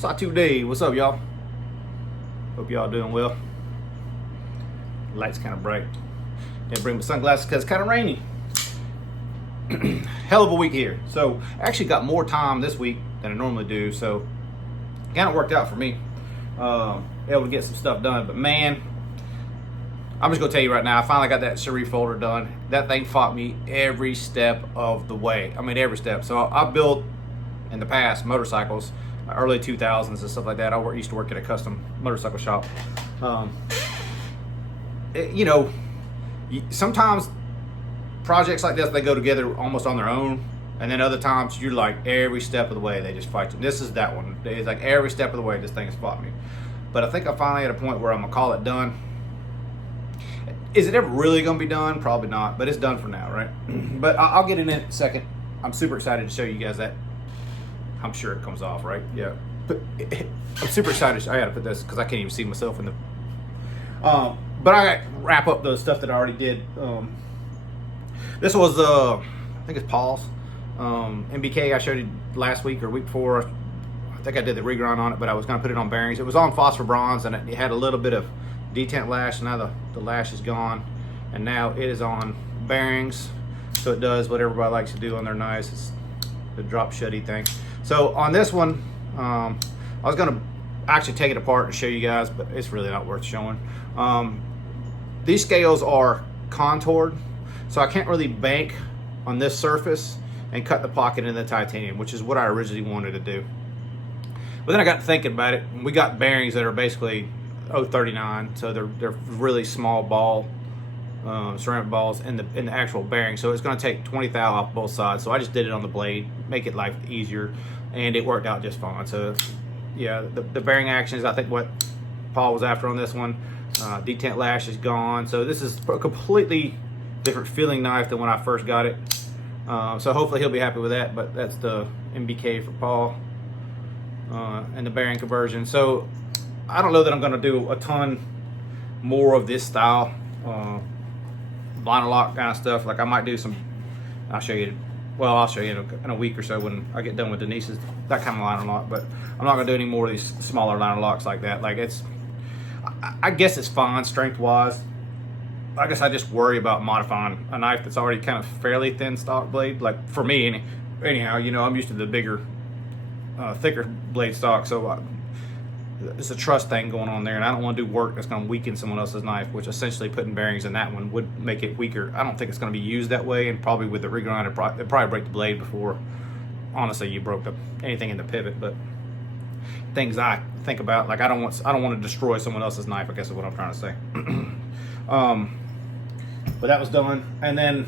Satu Day, what's up, y'all? Hope y'all doing well. Light's kind of bright. Didn't bring my sunglasses because it's kind of rainy. Hell of a week here. So I actually got more time this week than I normally do, so kind of worked out for me. Able to get some stuff done, but man, I'm just gonna tell you right now, I finally got that Sherif folder done. That thing fought me every step of the way. I mean, every step. So I built in the past motorcycles, early 2000s and stuff like that. I used to work at a custom motorcycle shop. Sometimes projects like this, they go together almost on their own, and then other times you're like every step of the way they just fight you. This is that one. It's like every step of the way this thing has fought me. But I think I finally at a point where I'm gonna call it done. Is it ever really gonna be done? Probably not, but it's done for now, right? But I'll get in it in a second. I'm super excited to show you guys that. I'm sure it comes off, right? Yeah. I'm super excited. I gotta put this because I can't even see myself in the. But I gotta wrap up the stuff that I already did. This was I think it's Paul's TMcK. I showed you last week or week before. I think I did the regrind on it, but I was gonna put it on bearings. It was on phosphor bronze, and it had a little bit of detent lash. Now the lash is gone, and now it is on bearings. So it does what everybody likes to do on their knives. It's the drop shutty thing. So on this one, I was gonna actually take it apart and show you guys, but it's really not worth showing. These scales are contoured, so I can't really bank on this surface and cut the pocket in the titanium, which is what I originally wanted to do. But then I got thinking about it, and we got bearings that are basically 039, so they're really small ball ceramic balls in the actual bearing. So it's going to take 20 thou off both sides. So I just did it on the blade, make it life easier, and it worked out just fine. So yeah, the bearing action is I think what Paul was after on this one. Detent lash is gone, so this is a completely different feeling knife than when I first got it. So hopefully he'll be happy with that. But that's the TMcK for Paul and the bearing conversion. So I don't know that I'm going to do a ton more of this style vinyl lock kind of stuff. Like I might do some. I'll show you in a week or so when I get done with Denise's that kind of vinyl lock. But I'm not going to do any more of these smaller vinyl locks like that. Like I guess it's fine strength wise. I guess I just worry about modifying a knife that's already kind of fairly thin stock blade. Like for me, anyhow, I'm used to the bigger, thicker blade stock, so it's a trust thing going on there, and I don't want to do work that's going to weaken someone else's knife, which essentially putting bearings in that one would make it weaker. I don't think it's going to be used that way, and probably with the regrind, it'd probably break the blade before, honestly, you broke anything in the pivot. But things I think about, like I don't want to destroy someone else's knife, I guess is what I'm trying to say. But that was done, and then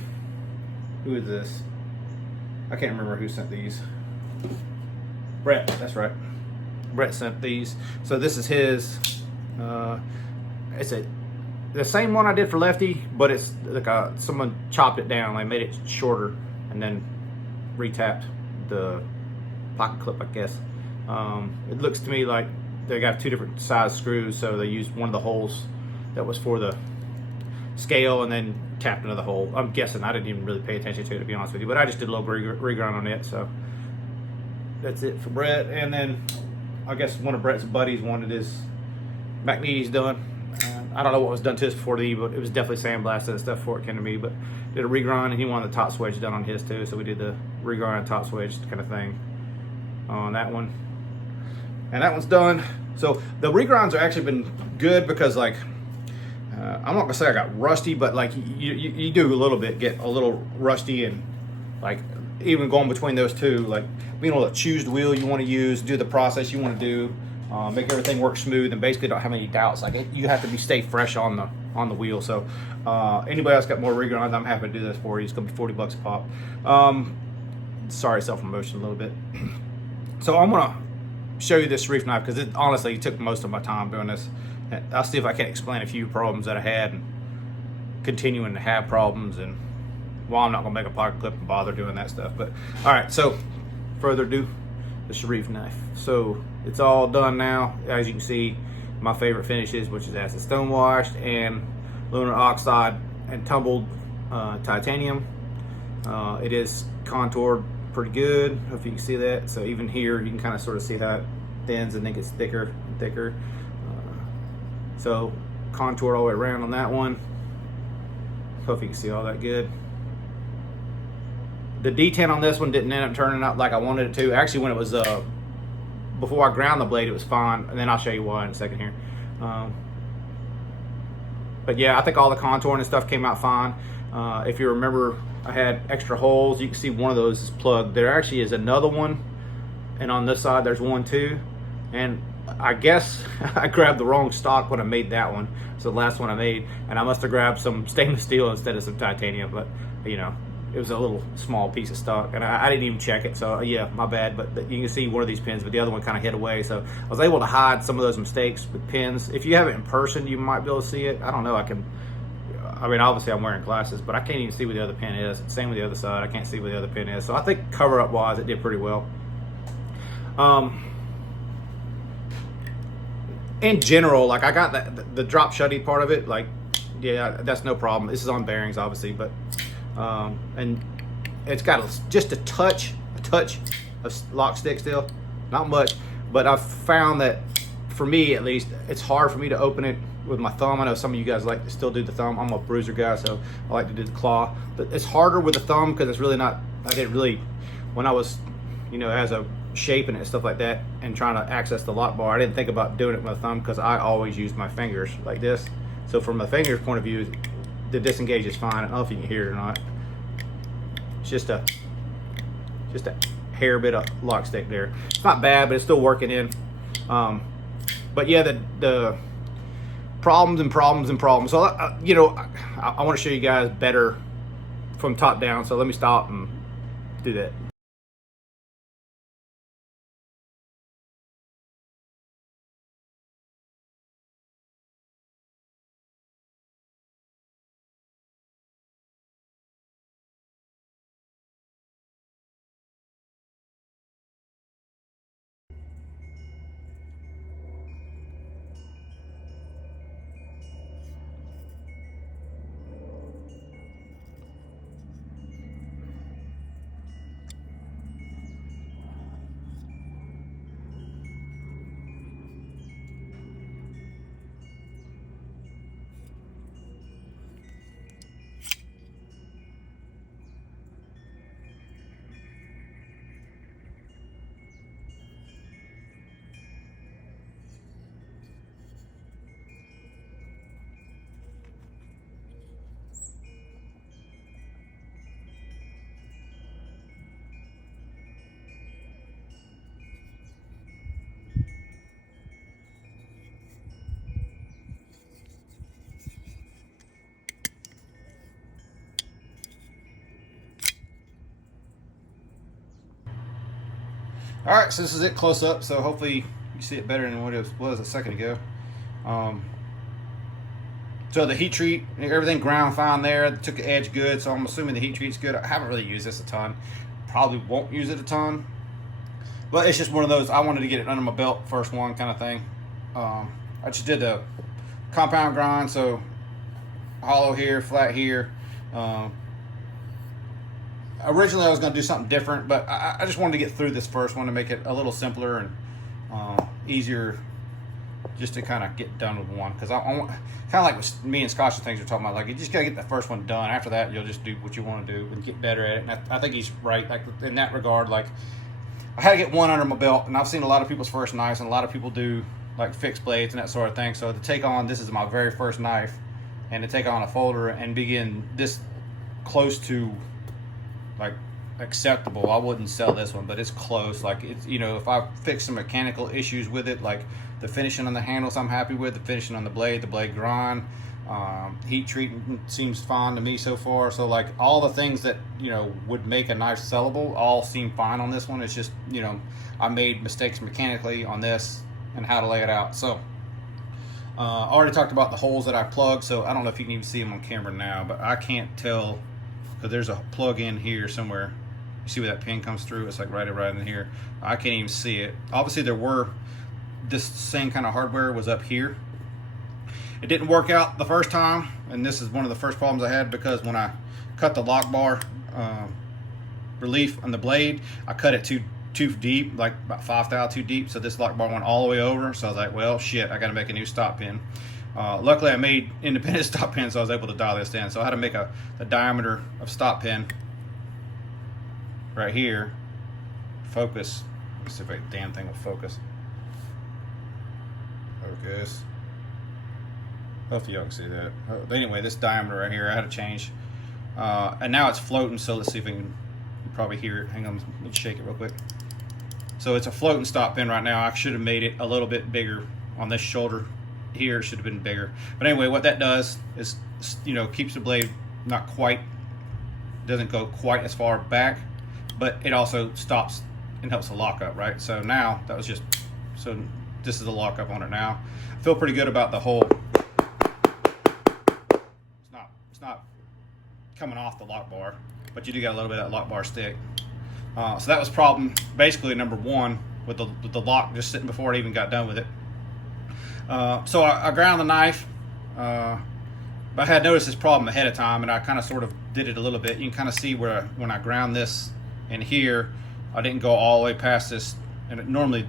who is this? I can't remember who sent these. Brett, that's right. Brett sent these. So this is his. It's the same one I did for Lefty, but it's like someone chopped it down. They made it shorter and then retapped the pocket clip, I guess. It looks to me like they got two different size screws, so they used one of the holes that was for the scale and then tapped into the hole. I'm guessing. I didn't even really pay attention to it, to be honest with you, but I just did a little regrind on it. So that's it for Brett. And then I guess one of Brett's buddies wanted his McNeedy's done. I don't know what was done to his before the, but it was definitely sandblasted and stuff before it came to me. But did a regrind, and he wanted the top swedge done on his too, so we did the regrind and top swedge kind of thing on that one. And that one's done. So the regrinds are actually been good because, like, I'm not gonna say I got rusty, but like you do a little bit get a little rusty, and like even going between those two, like being able to choose the wheel you want to use, do the process you want to do, make everything work smooth, and basically don't have any doubts. Like you have to stay fresh on the wheel. So anybody else got more regrinds, I'm happy to do this for you. It's gonna be $40 a pop. Sorry, self-promotion a little bit. So I'm gonna show you this Sherif knife because it honestly took most of my time doing this. I'll see if I can explain a few problems that I had and continuing to have problems, and well, I'm not gonna make a pocket clip and bother doing that stuff. But all right, so further ado, the Sherif knife. So it's all done now. As you can see, my favorite finishes, which is acid stone washed and lunar oxide and tumbled titanium. It is contoured pretty good, if you can see that. So even here, you can kind of sort of see how it thins and then gets thicker and thicker. So contour all the way around on that one. Hope you can see all that good. The detent on this one didn't end up turning out like I wanted it to. Actually, when it was before I ground the blade, it was fine, and then I'll show you why in a second here. But yeah, I think all the contouring and stuff came out fine. If you remember, I had extra holes. You can see one of those is plugged. There actually is another one, and on this side there's one too. And I guess I grabbed the wrong stock when I made that one. It's the last one I made, and I must have grabbed some stainless steel instead of some titanium. But you know, it was a little small piece of stock, and I didn't even check it, so yeah, my bad. But you can see one of these pins, but the other one kind of hid away, so I was able to hide some of those mistakes with pins. If you have it in person, you might be able to see it. I don't know. I mean, obviously I'm wearing glasses, but I can't even see where the other pin is. Same with the other side. I can't see where the other pin is. So I think cover-up wise, it did pretty well. In general, like I got the drop shutty part of it, like, yeah, that's no problem. This is on bearings, obviously, but and it's got just a touch of lock stick still, not much, but I've found that for me at least, it's hard for me to open it with my thumb. I know some of you guys like to still do the thumb. I'm a bruiser guy, so I like to do the claw, but it's harder with the thumb because it's really not, I didn't really, when I was, you know, as a shaping it and stuff like that and trying to access the lock bar, I didn't think about doing it with my thumb because I always use my fingers like this. So from a finger's point of view, the disengage is fine. I don't know if you can hear it or not. It's just a hair bit of lock stick there. It's not bad, but it's still working in. But yeah, the problems and problems and problems. So you know, I want to show you guys better from top down. So let me stop and do that. All right, so this is it close up. So hopefully you see it better than what it was a second ago. So the heat treat, everything ground fine there. Took the edge good, so I'm assuming the heat treat's good. I haven't really used this a ton. Probably won't use it a ton. But it's just one of those, I wanted to get it under my belt, first one kind of thing. I just did the compound grind, so hollow here, flat here. Originally I was going to do something different, but I just wanted to get through this first one to make it a little simpler and easier, just to kind of get done with one. Because I want, kind of like what me and Scotch and things are talking about, like you just got to get the first one done. After that, you'll just do what you want to do and get better at it. And I think he's right, like in that regard. Like I had to get one under my belt, and I've seen a lot of people's first knives, and a lot of people do like fixed blades and that sort of thing. So to take on, this is my very first knife, and to take on a folder and begin this close to like acceptable, I wouldn't sell this one, but it's close. Like it's, you know, if I fix some mechanical issues with it, like the finishing on the handles I'm happy with, the finishing on the blade grind, heat treatment seems fine to me so far. So like all the things that, you know, would make a knife sellable all seem fine on this one. It's just, you know, I made mistakes mechanically on this and how to lay it out. So I already talked about the holes that I plugged, so I don't know if you can even see them on camera now, but I can't tell because there's a plug in here somewhere. You see where that pin comes through? It's like right in here. I can't even see it. Obviously this same kind of hardware was up here. It didn't work out the first time, and this is one of the first problems I had, because when I cut the lock bar relief on the blade, I cut it too too deep, like about 5 thou too deep, so this lock bar went all the way over. So I was like, well, shit, I got to make a new stop pin. Luckily, I made independent stop pins, so I was able to dial this in. So I had to make the diameter of stop pin right here focus. Let's see if the damn thing will focus. Focus. Hopefully y'all can see that. Anyway, this diameter right here I had to change, and now it's floating. So let's see if we can. You probably hear it. Hang on, let's shake it real quick. So it's a floating stop pin right now. I should have made it a little bit bigger on this shoulder here. It should have been bigger. But anyway, what that does is, you know, keeps the blade not quite, doesn't go quite as far back, but it also stops and helps the lock up, right? So now that was just, so this is the lock up on it now. I feel pretty good about the whole. It's not coming off the lock bar, but you do got a little bit of that lock bar stick. So that was problem basically number one with the lock just sitting before it even got done with it. So I ground the knife, but I had noticed this problem ahead of time, and I kind of sort of did it a little bit. You can kind of see where when I ground this in here, I didn't go all the way past this, and normally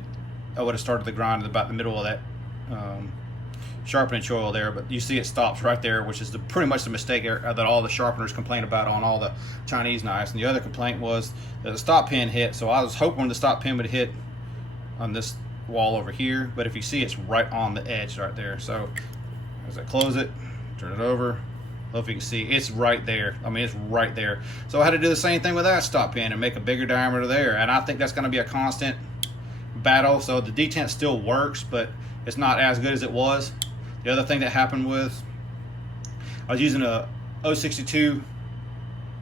I would have started the grind at about the middle of that sharpening choil there, but you see it stops right there, which is pretty much the mistake that all the sharpeners complain about on all the Chinese knives. And the other complaint was that the stop pin hit, so I was hoping the stop pin would hit on this wall over here, but if you see, it's right on the edge right there. So as I close it, turn it over, I don't know if you can see, it's right there. I mean, it's right there. So I had to do the same thing with that stop pin and make a bigger diameter there, and I think that's going to be a constant battle. So the detent still works, but it's not as good as it was. The other thing that happened was I was using a 062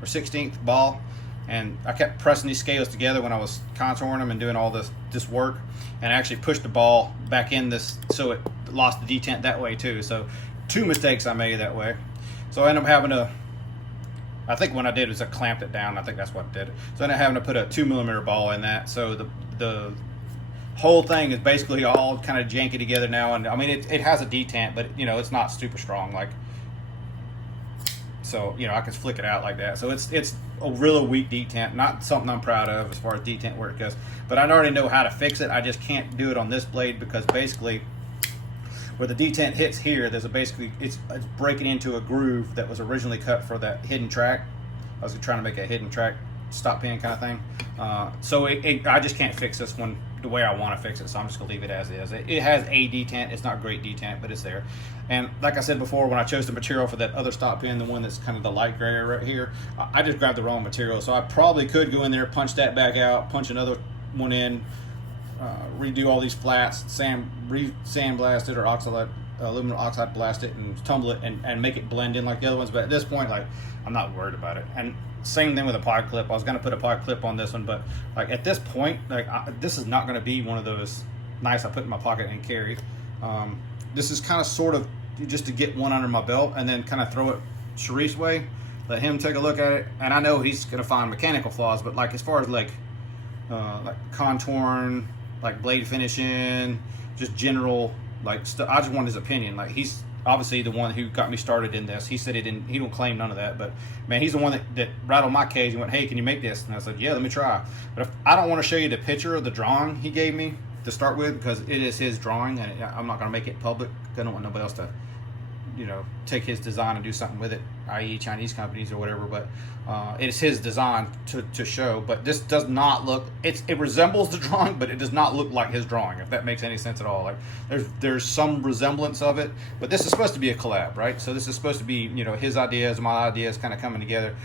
or 16th ball, and I kept pressing these scales together when I was contouring them and doing all this work, and I actually pushed the ball back in this, so it lost the detent that way too. So 2 mistakes I made that way. So I ended up having to, I think what I did was I clamped it down. I think that's what did it. So I ended up having to put a 2mm ball in that. So the whole thing is basically all kind of janky together now, and I mean it has a detent, but you know, it's not super strong, like, so you know, I can flick it out like that. So it's a really weak detent, not something I'm proud of as far as detent work goes, but I already know how to fix it. I just can't do it on this blade because basically where the detent hits here, there's it's breaking into a groove that was originally cut for that hidden track. I was trying to make a hidden track stop pin kind of thing, so I just can't fix this one the way I want to fix it, so I'm just gonna leave it as is. It has a detent. It's not great detent, but it's there. And like I said before, when I chose the material for that other stop pin, the one that's kind of the light gray right here, I just grabbed the wrong material. So I probably could go in there, punch that back out, punch another one in, redo all these flats, sandblast it, or aluminum oxide blast it and tumble it and make it blend in like the other ones. But at this point, like, I'm not worried about it. And same thing with a pocket clip. I was going to put a pocket clip on this one, but like at this point, like this is not going to be one of those knives I put in my pocket and carry. This is kind of sort of just to get one under my belt and then kind of throw it Sherif's way, let him take a look at it. And I know he's going to find mechanical flaws, but like as far as like contouring, like blade finishing, just general like stuff, I just want his opinion. Like, he's obviously the one who got me started in this. He said he don't claim none of that, but man, he's the one that rattled my cage and went, hey, can you make this? And I said, yeah, let me try. But if I don't want to show you the picture of the drawing he gave me to start with, because it is his drawing and I'm not going to make it public. I don't want nobody else to, you know, take his design and do something with it, i.e. Chinese companies or whatever. But it's his design to show. But this does not look, it resembles the drawing, but it does not look like his drawing, if that makes any sense at all. Like, there's some resemblance of it, but this is supposed to be a collab, right? So this is supposed to be, you know, his ideas, my ideas kind of coming together.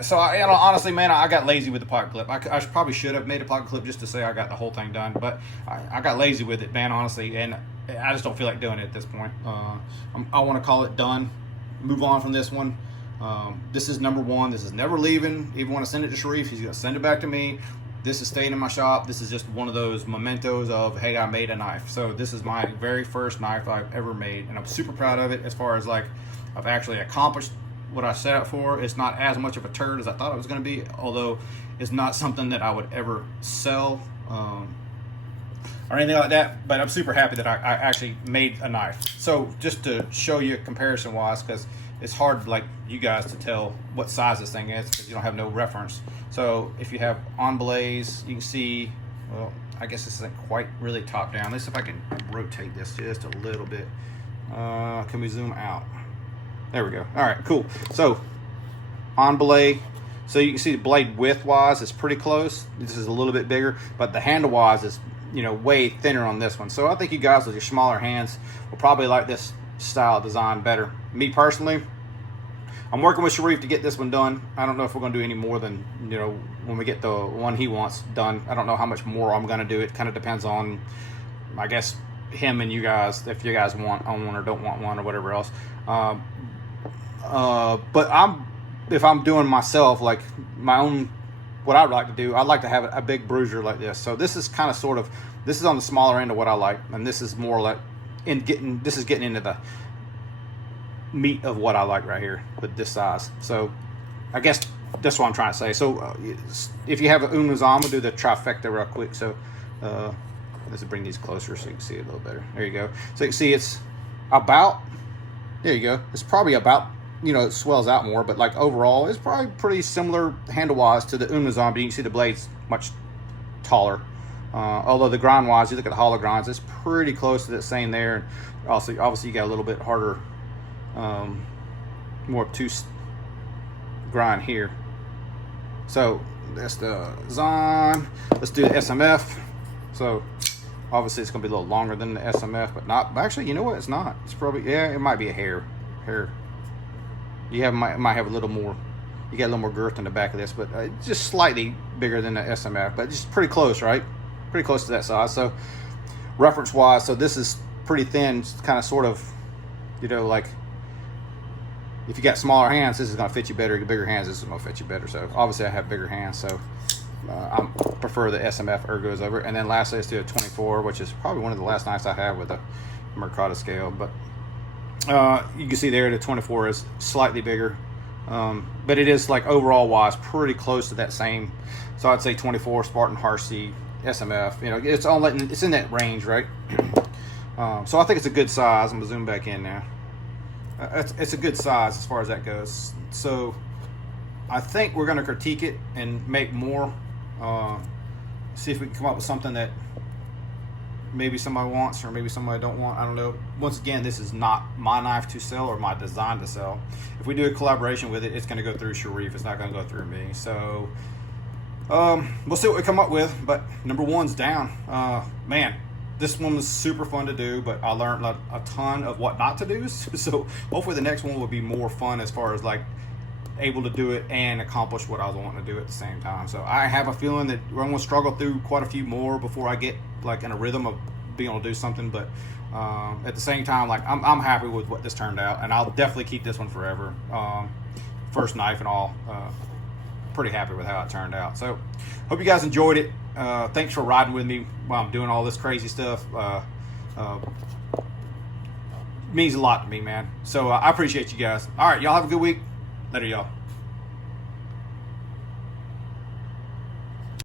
So I, you know, honestly, man, I got lazy with the pocket clip. I probably should have made a pocket clip just to say I got the whole thing done, but I got lazy with it, man, honestly, and I just don't feel like doing it at this point. I want to call it done, move on from this one. This is number one. This is never leaving. Even when I send it to Sherif, he's going to send it back to me. This is staying in my shop. This is just one of those mementos of, hey, I made a knife. So this is my very first knife I've ever made, and I'm super proud of it. As far as like, I've actually accomplished what I set out for. It's not as much of a turd as I thought it was going to be, although it's not something that I would ever sell or anything like that, but I'm super happy that I actually made a knife. So just to show you comparison wise, because it's hard like you guys to tell what size this thing is because you don't have no reference. So if you have on blaze, you can see, well, I guess this isn't quite really top down. Let's see if I can rotate this just a little bit. Can we zoom out? There we go. All right, cool. So on blade, so you can see the blade width wise is pretty close. This is a little bit bigger, but the handle wise is, you know, way thinner on this one. So I think you guys with your smaller hands will probably like this style design better. Me personally, I'm working with Sherif to get this one done. I don't know if we're gonna do any more than, you know, when we get the one he wants done. I don't know how much more I'm gonna do. It kind of depends on, I guess, him and you guys, if you guys want one or don't want one or whatever else. But if I'm doing myself, like my own, what I'd like to do, I'd like to have a big bruiser like this. So this is kind of sort of, this is on the smaller end of what I like, and this is more like this is getting into the meat of what I like right here with this size. So I guess that's what I'm trying to say. So if you have an Unuzan, I'm gonna do the trifecta real quick. So let's bring these closer so you can see it a little better. There you go. So you can see it's about, there you go. It's probably about, you know, it swells out more, but like overall it's probably pretty similar handle wise to the Unuzan, but you can see the blade's much taller. Although the grind wise, you look at the hollow grinds, it's pretty close to the same there. And also obviously you got a little bit harder, more obtuse grind here. So that's the Zon. Let's do the SMF. So obviously it's gonna be a little longer than the SMF, but not, actually, you know what, it's not. It's probably, yeah, it might be a hair. You might have a little more, you got a little more girth in the back of this, but just slightly bigger than the SMF, but just pretty close, right? Pretty close to that size. So reference wise, so this is pretty thin, kind of sort of, you know, like if you got smaller hands, this is gonna fit you better. Your bigger hands, this is gonna fit you better. So obviously I have bigger hands, so I prefer the SMF ergos over. And then lastly, let's do a 24, which is probably one of the last knives I have with a Mercado scale. But you can see there the 24 is slightly bigger, but it is like overall wise pretty close to that same. So I'd say 24 Spartan Harsey SMF. You know, it's in that range, right? So I think it's a good size. I'm gonna zoom back in now. It's a good size as far as that goes. So I think we're gonna critique it and make more. See if we can come up with something that maybe somebody wants or maybe somebody don't want. I don't know. Once again, this is not my knife to sell or my design to sell. If we do a collaboration with it, it's going to go through Sherif. It's not going to go through me. So we'll see what we come up with. But number one's down. Man, this one was super fun to do, but I learned a ton of what not to do. So hopefully the next one will be more fun as far as like able to do it and accomplish what I was wanting to do at the same time. So I have a feeling that we're going to struggle through quite a few more before I get like in a rhythm of being able to do something. But at the same time, like I'm happy with what this turned out, and I'll definitely keep this one forever. First knife and all, pretty happy with how it turned out. So hope you guys enjoyed it. Thanks for riding with me while I'm doing all this crazy stuff. Means a lot to me, man. So I appreciate you guys. All right, y'all have a good week. Later, y'all.